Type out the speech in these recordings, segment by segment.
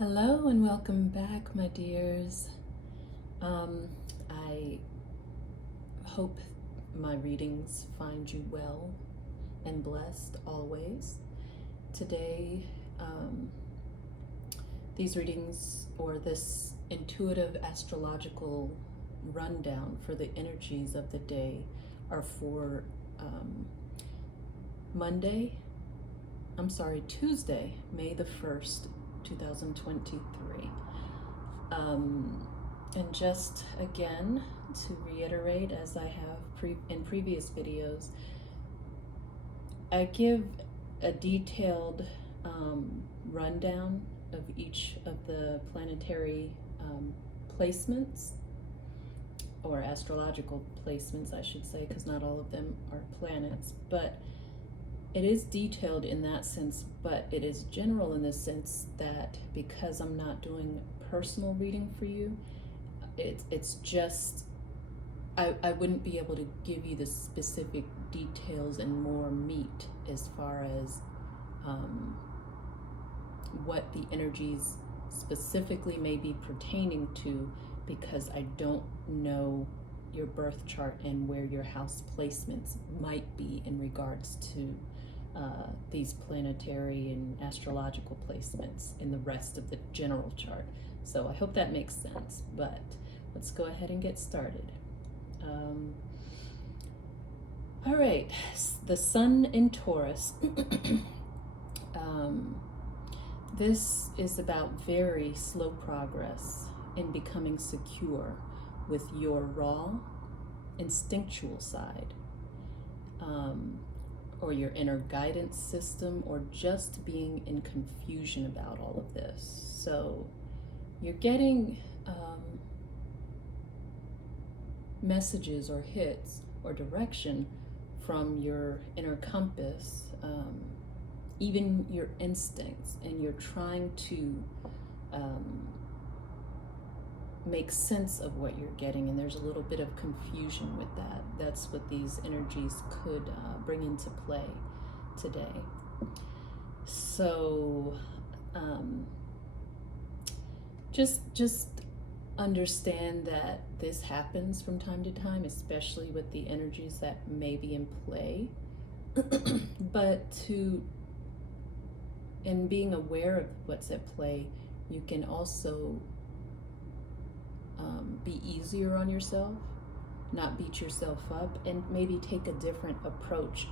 Hello and welcome back, my dears. I hope my readings find you well and blessed always. Today, these readings or this intuitive astrological rundown for the energies of the day are for Tuesday, May the 1st, 2023. And just again, to reiterate, as I have in previous videos, I give a detailed rundown of each of the planetary placements, or astrological placements, I should say, because not all of them are planets, but it is detailed in that sense, but it is general in the sense that because I'm not doing personal reading for you, it's just, I wouldn't be able to give you the specific details and more meat as far as what the energies specifically may be pertaining to, because I don't know your birth chart and where your house placements might be in regards to these planetary and astrological placements in the rest of the general chart. So I hope that makes sense, but let's go ahead and get started. All right, the Sun in Taurus. This is about very slow progress in becoming secure with your raw, instinctual side, or your inner guidance system, or just being in confusion about all of this. So you're getting messages or hits or direction from your inner compass, even your instincts, and you're trying to make sense of what you're getting, and there's a little bit of confusion with that. That's what these energies could bring into play today. So just understand that this happens from time to time, especially with the energies that may be in play. But in being aware of what's at play, you can also be easier on yourself, not beat yourself up, and maybe take a different approach.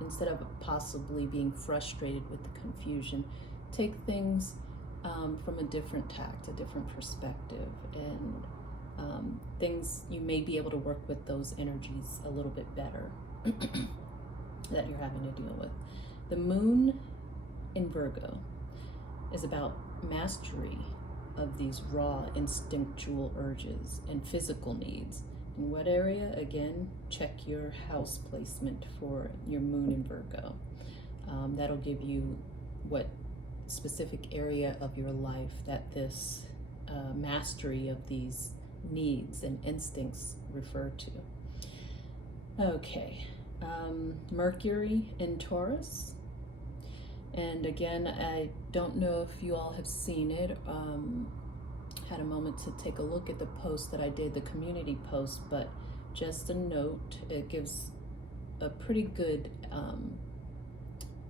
Instead of possibly being frustrated with the confusion, take things from a different tact, a different perspective, and things you may be able to work with those energies a little bit better that you're having to deal with. The Moon in Virgo is about mastery of these raw instinctual urges and physical needs. In what area? Again, check your house placement for your Moon in Virgo. That'll give you what specific area of your life that this mastery of these needs and instincts refer to. Okay, Mercury in Taurus. And again, I don't know if you all have seen it, had a moment to take a look at the post that I did, the community post, but just a note, it gives a pretty good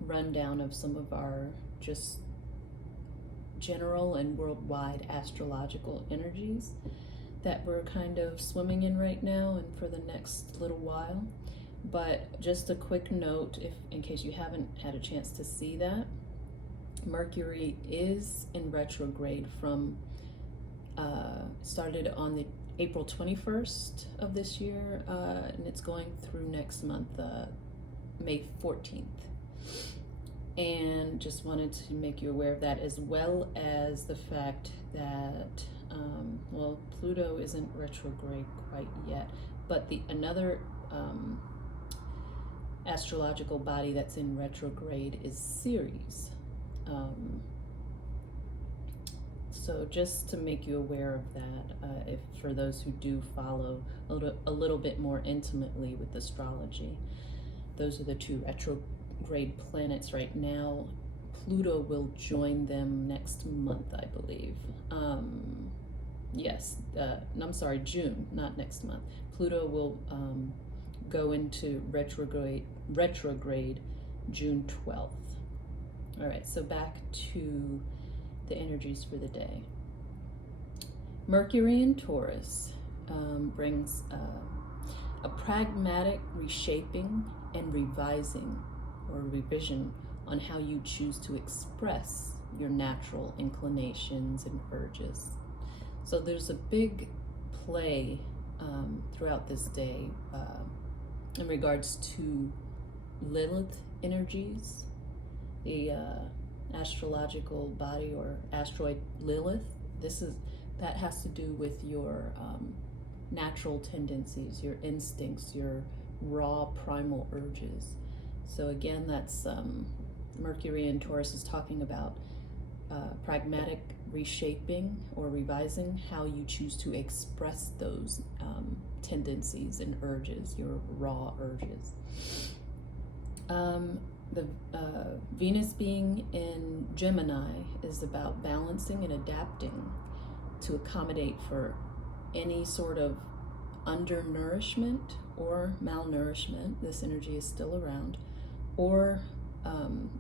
rundown of some of our just general and worldwide astrological energies that we're kind of swimming in right now and for the next little while. But just a quick note, in case you haven't had a chance to see that, Mercury is in retrograde from, started on the April 21st of this year, and it's going through next month, May 14th. And just wanted to make you aware of that, as well as the fact that, well, Pluto isn't retrograde quite yet, but another astrological body that's in retrograde is Ceres. So just to make you aware of that, if for those who do follow a little bit more intimately with astrology, those are the two retrograde planets right now Pluto will join them next month, I believe. Yes, I'm sorry, June, not next month. Pluto will go into retrograde June 12th. All right, so back to the energies for the day. Mercury in Taurus brings a pragmatic reshaping and revising or revision on how you choose to express your natural inclinations and urges. So there's a big play throughout this day in regards to Lilith energies, the astrological body or asteroid Lilith. That has to do with your natural tendencies, your instincts, your raw primal urges. So again, that's Mercury in Taurus is talking about pragmatic reshaping or revising how you choose to express those tendencies and urges, your raw urges. The Venus being in Gemini is about balancing and adapting to accommodate for any sort of undernourishment or malnourishment. This energy is still around, or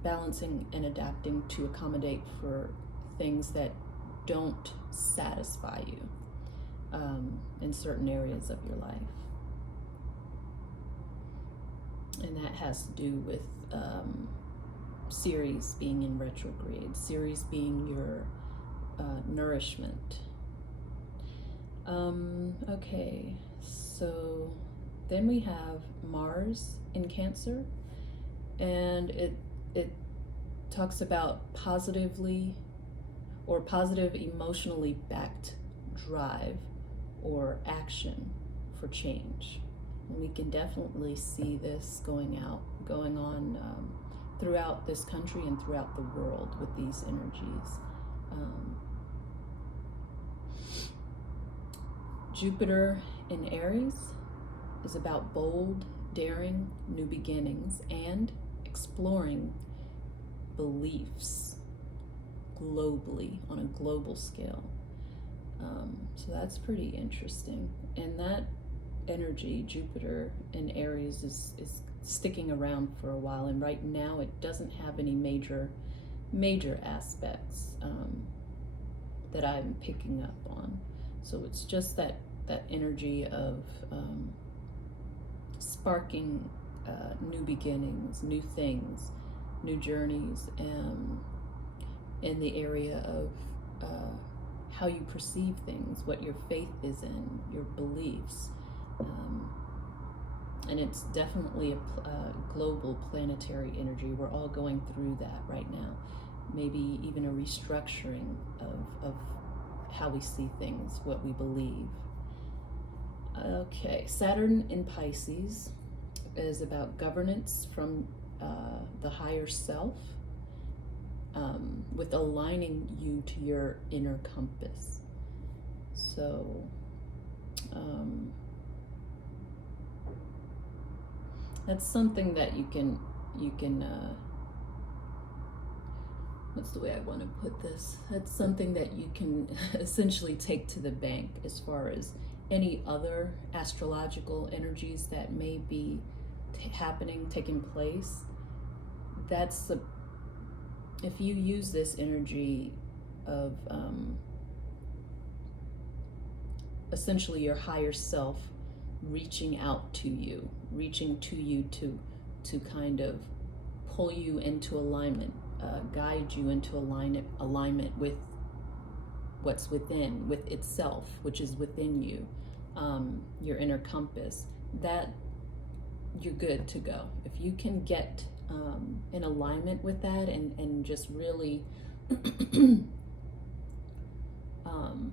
balancing and adapting to accommodate for things that don't satisfy you in certain areas of your life. And that has to do with Ceres being in retrograde, Ceres being your nourishment. Okay, so then we have Mars in Cancer, and it talks about positively or positive emotionally backed drive or action for change. And we can definitely see this going on throughout this country and throughout the world with these energies. Jupiter in Aries is about bold, daring, new beginnings and exploring beliefs globally, on a global scale. So that's pretty interesting. And that energy, Jupiter in Aries, is sticking around for a while, and right now it doesn't have any major aspects that I'm picking up on. So it's just that energy of sparking new beginnings, new things, new journeys, in the area of how you perceive things, what your faith is in, your beliefs. And it's definitely a global planetary energy. We're all going through that right now. Maybe even a restructuring of how we see things, what we believe. Okay, Saturn in Pisces is about governance from the higher self, with aligning you to your inner compass. So that's something that you can what's the way I want to put this? That's something that you can essentially take to the bank as far as any other astrological energies that may be taking place. That's if you use this energy of essentially your higher self reaching out to you, to kind of pull you into alignment, guide you into alignment with what's within, with itself, which is within you, your inner compass, that you're good to go. If you can get in alignment with that and just really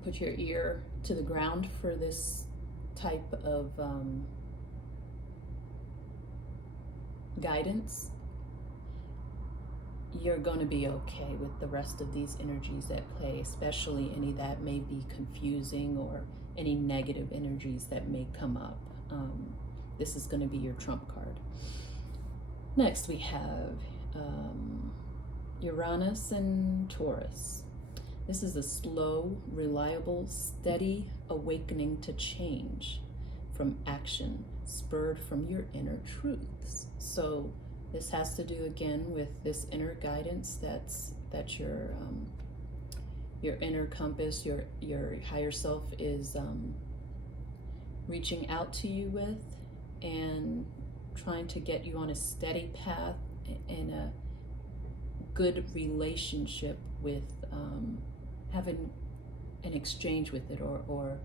put your ear to the ground for this type of guidance, you're going to be okay with the rest of these energies at play, especially any that may be confusing or any negative energies that may come up. This is going to be your trump card. Next we have Uranus and Taurus. This is a slow, reliable, steady awakening to change from action, spurred from your inner truths. So this has to do again with this inner guidance that's your inner compass, your higher self is reaching out to you with and trying to get you on a steady path and a good relationship with having an exchange with it, or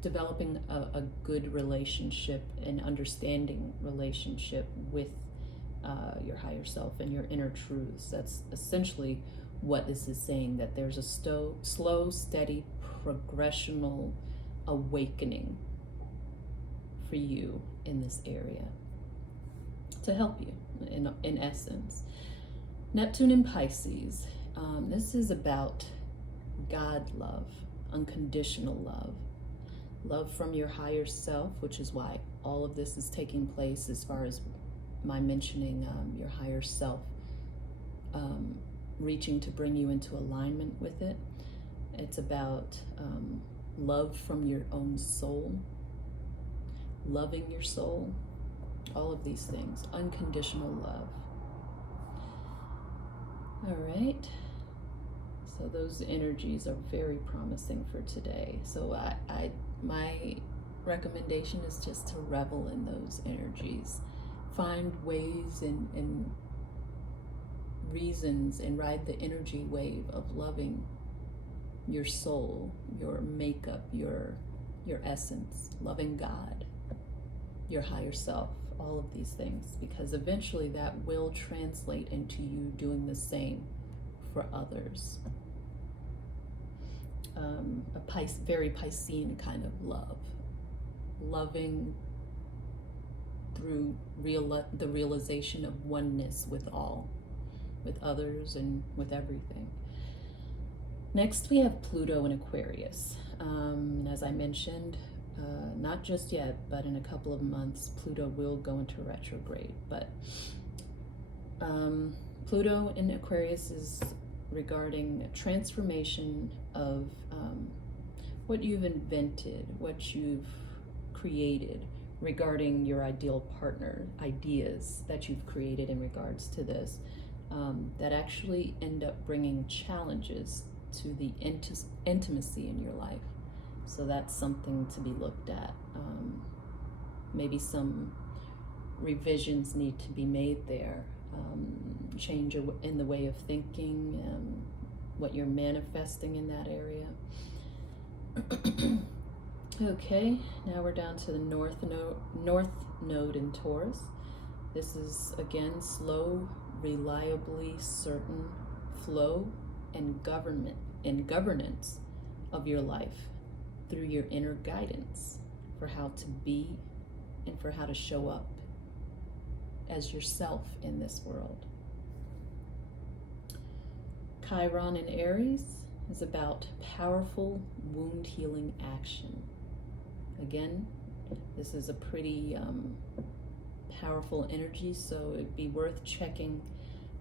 developing a good relationship and understanding relationship with your higher self and your inner truths. That's essentially what this is saying, that there's a slow, steady, progressional awakening for you in this area to help you in essence. Neptune in Pisces. This is about God love, unconditional love, love from your higher self, which is why all of this is taking place as far as my mentioning your higher self, reaching to bring you into alignment with it. It's about love from your own soul, loving your soul, all of these things, unconditional love. All right, so those energies are very promising for today. So my recommendation is just to revel in those energies, find ways and reasons, and ride the energy wave of loving your soul, your makeup, your essence, loving God, your higher self, all of these things, because eventually that will translate into you doing the same for others. A very Piscean kind of love, loving through the realization of oneness with all, with others and with everything. Next we have Pluto in Aquarius. As I mentioned, not just yet, but in a couple of months, Pluto will go into retrograde. But Pluto in Aquarius is regarding transformation of what you've invented, what you've created regarding your ideal partner, ideas that you've created in regards to this, that actually end up bringing challenges to the intimacy in your life. So that's something to be looked at. Maybe some revisions need to be made there. Change in the way of thinking, what you're manifesting in that area. Okay, now we're down to the North Node in Taurus. This is again slow, reliably certain flow and governance of your life through your inner guidance for how to be and for how to show up as yourself in this world. Chiron in Aries is about powerful wound healing action. Again, this is a pretty powerful energy, so it'd be worth checking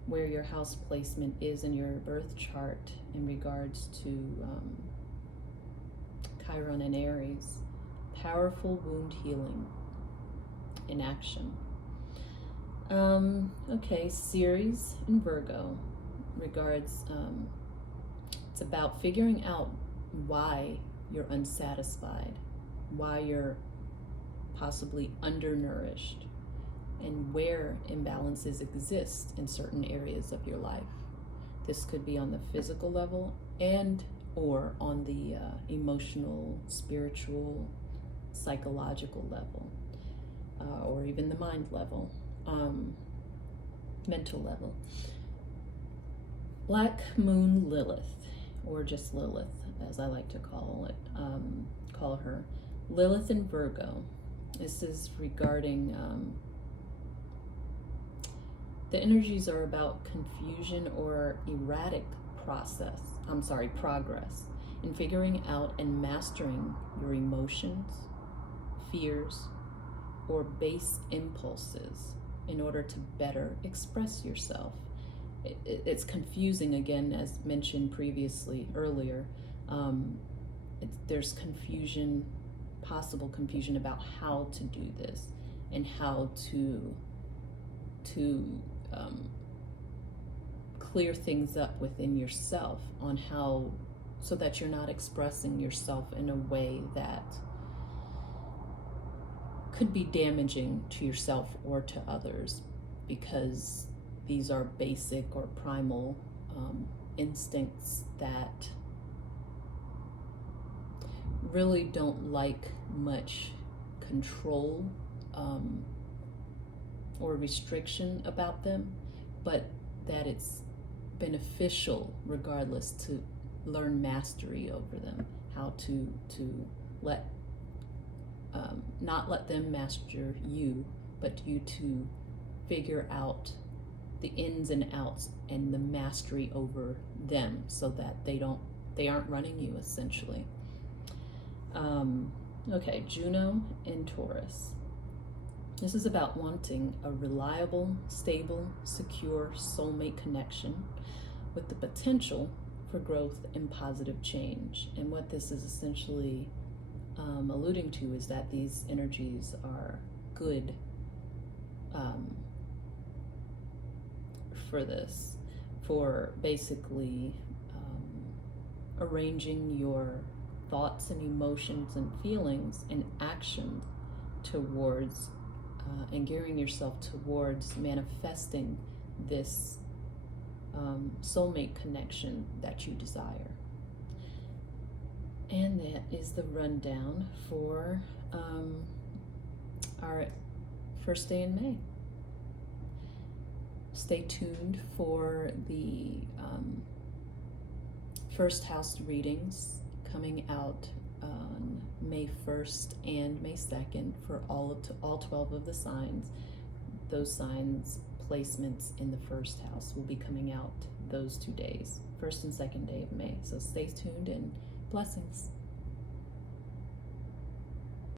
where your house placement is in your birth chart in regards to Chiron in Aries. Powerful wound healing in action. Okay, Ceres in Virgo regards, it's about figuring out why you're unsatisfied, why you're possibly undernourished, and where imbalances exist in certain areas of your life. This could be on the physical level and or on the emotional, spiritual, psychological level, or even the mind level, mental level. Black Moon Lilith, or just Lilith, as I like to call her. Lilith in Virgo. This is regarding, the energies are about confusion or erratic progress in figuring out and mastering your emotions, fears, or base impulses in order to better express yourself. it's confusing again, as mentioned previously earlier. There's confusion, possible confusion about how to do this and how to clear things up within yourself on how, so that you're not expressing yourself in a way that could be damaging to yourself or to others, because these are basic or primal instincts that really don't like much control or restriction about them, but that it's beneficial regardless to learn mastery over them, how to let not let them master you, but you to figure out the ins and outs and the mastery over them, so that they aren't running you, essentially. Okay, Juno in Taurus. This is about wanting a reliable, stable, secure soulmate connection with the potential for growth and positive change. And what this is essentially alluding to is that these energies are good for this, for basically arranging your thoughts and emotions and feelings and action towards and gearing yourself towards manifesting this soulmate connection that you desire. And that is the rundown for our first day in May. Stay tuned for the first house readings coming out on May 1st and May 2nd for all 12 of the signs. Those signs placements in the first house will be coming out those 2 days, first and second day of May. So stay tuned and blessings.